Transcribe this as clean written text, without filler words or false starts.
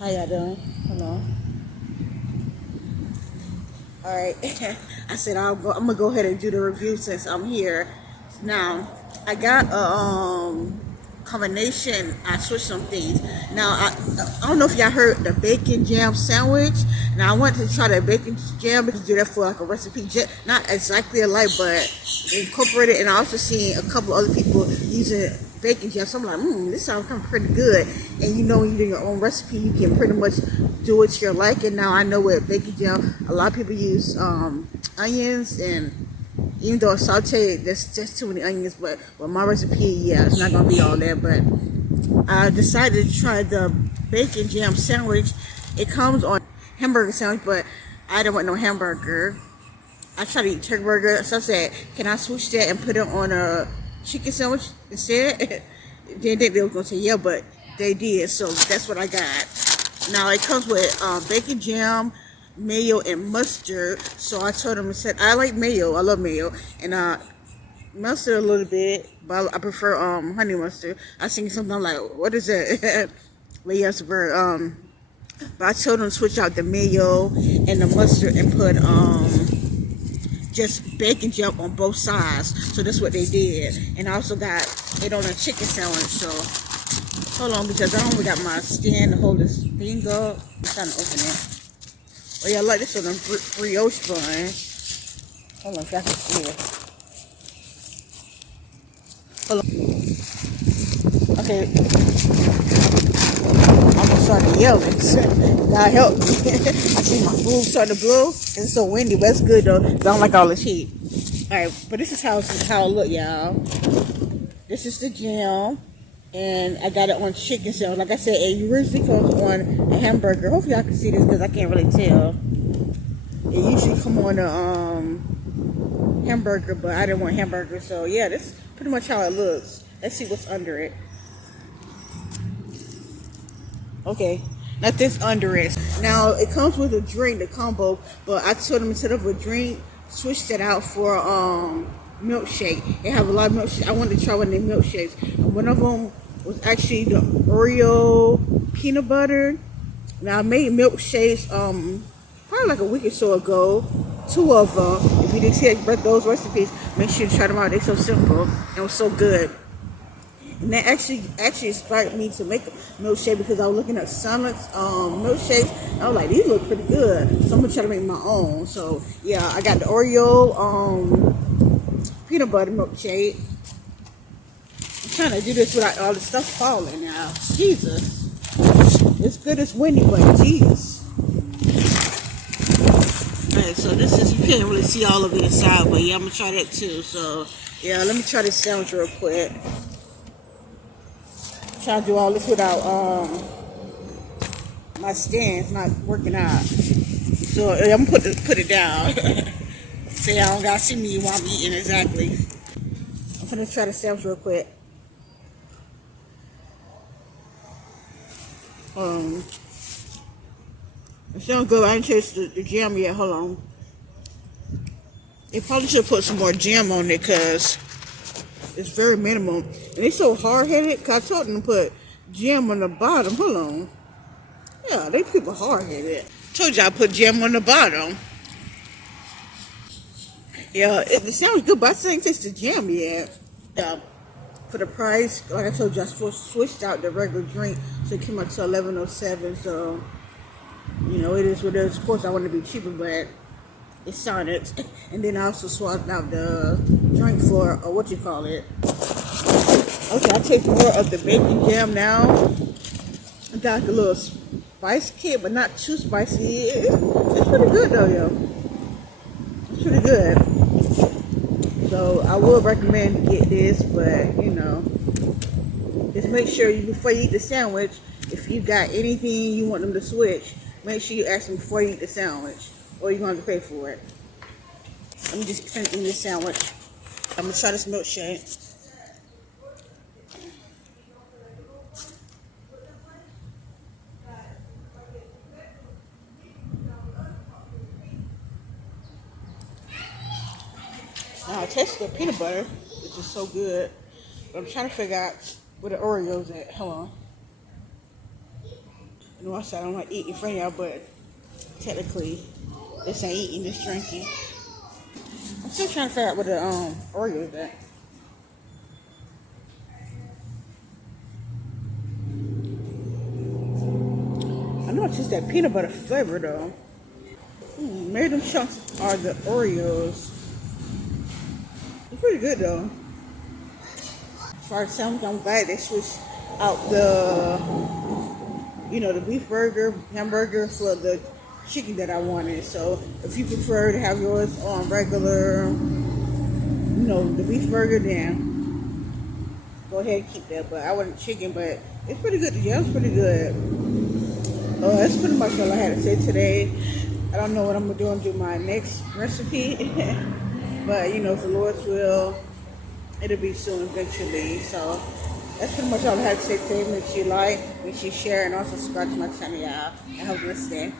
How y'all doing? Hello. All right. I said I'm gonna go ahead and do the review since I'm here. Now I got a combination. I switched some things. Now I don't know if y'all heard the bacon jam sandwich. Now I want to try the bacon jam because do that for like a recipe, not exactly alike, but incorporate it. And I also seen a couple other people using bacon jam. So I'm like, this sounds kind of pretty good. And you know, when you do your own recipe, you can pretty much do it to your liking. Now I know with bacon jam, a lot of people use onions, and even though it's sauteed, there's just too many onions. But with my recipe, yeah, it's not gonna be all that. But I decided to try the bacon jam sandwich. It comes on hamburger sandwich, but I don't want no hamburger. I tried to eat turkey burger, so I said, can I switch that and put it on a chicken sandwich instead? They didn't think they were going to say yeah, but they did, so that's what I got. Now, it comes with bacon jam, mayo, and mustard, so I told them, I said, I like mayo, I love mayo, and mustard a little bit, but I prefer honey mustard. I seen something, I'm like, what is that? But yes, but I told them to switch out the mayo and the mustard and put just bacon jam on both sides. So that's what they did. And I also got it on a chicken sandwich. So hold on, because I only got my stand to hold this thing up. I'm trying to open it. Oh yeah, I like this on a brioche bun. Hold on, if I can see it. Hold on. Okay. I'm gonna start yelling. God help me. I see my food starting to blow. It's so windy, but it's good though. I don't like all this heat. Alright, but this is how it look, y'all. This is the jam. And I got it on chicken sandwich. Like I said, it originally comes on a hamburger. Hopefully y'all can see this because I can't really tell. It usually come on a hamburger, but I didn't want hamburger. So yeah, this is pretty much how it looks. Let's see what's under it. Okay, nothing's under it. Now, it comes with a drink, the combo, but I told them instead of a drink, switch that out for milkshake. They have a lot of milkshakes. I wanted to try one of their milkshakes. And one of them was actually the Oreo peanut butter. Now, I made milkshakes probably like a week or so ago. Two of them. If you didn't see those recipes, make sure you try them out. They're so simple and it was so good. And that actually inspired me to make a milkshake because I was looking at Sonic's milkshakes. I was like, these look pretty good. So I'm gonna try to make my own. So yeah, I got the Oreo peanut butter milkshake. I'm trying to do this without all the stuff falling now. Jesus. It's good, it's windy, but jeez. Alright, so this is, you can't really see all of it inside, but yeah, I'm gonna try that too. So yeah, let me try this sandwich real quick. Trying to do all this without my stands not working out. So I'm gonna put it down. So y'all don't gotta see me while I'm eating exactly. I'm gonna try the sandwich real quick. It sounds good. I didn't taste the jam yet. Hold on. They probably should put some more jam on it because it's very minimal. And they so hard-headed because I told them to put jam on the bottom. Hold on. Yeah, they people hard-headed. Told you I put jam on the bottom. Yeah, it sounds good, but I still ain't taste the jam yet. Yeah, for the price, like I told you, I switched out the regular drink, so it came out to $11.07. So, you know, it is what it is. Of course, I want to be cheaper, but it's Sonic. And then I also swapped out the drink for, what you call it. Okay, I taste more of the bacon jam now. I got a little spice kick, but not too spicy. It's pretty good though, yo. It's pretty good. So I would recommend to get this, but you know, just make sure you, before you eat the sandwich, if you got anything you want them to switch, make sure you ask them before you eat the sandwich, or you're going to have to pay for it. Let me just finish eating this sandwich. I'm going to try this milkshake. Now I tasted the peanut butter, which is so good. But I'm trying to figure out where the Oreos at. Hold on. You know, I said I don't like eating in front of y'all, but technically, this ain't eating, this drinking. I'm still trying to figure out what the Oreo is at. I know it's just that peanut butter flavor though. Maybe them chunks are the Oreos. It's pretty good though. As far as sandwich, I'm glad they switched out the beef burger, hamburger for the chicken that I wanted. So if you prefer to have yours on regular, the beef burger, then go ahead and keep that. But I wanted chicken, but it's pretty good. The jam's pretty good. That's pretty much all I had to say today. I don't know what I'm going to do my next recipe. But, if the Lord's will, it'll be soon eventually. So that's pretty much all I had to say today. Make sure you like, make sure you share, and also subscribe to my channel, y'all. And have a blessed day.